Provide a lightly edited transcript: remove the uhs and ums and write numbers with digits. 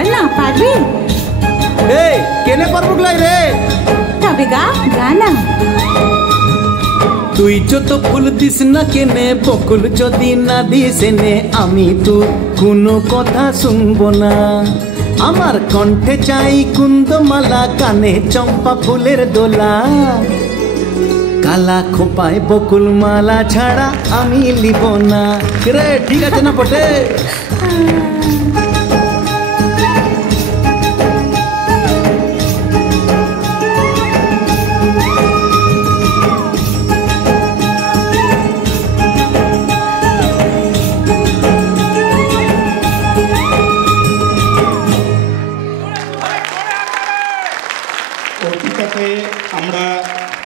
বল না, পারবি? এই কেনে পারবো লাই রে? তবে গা, গা না। তুই যত ফুল দিস না কেনে, বকুল যদি না দিস এনে, আমি তোর কোনো কথা শুনবো না। আমার কণ্ঠে চাই কুন্দমালা, কানে চম্পা ফুলের দোলা, কালা খোপায় বকুল মালা ছাড়া আমি লিব না রে। ঠিক আছে না বটে?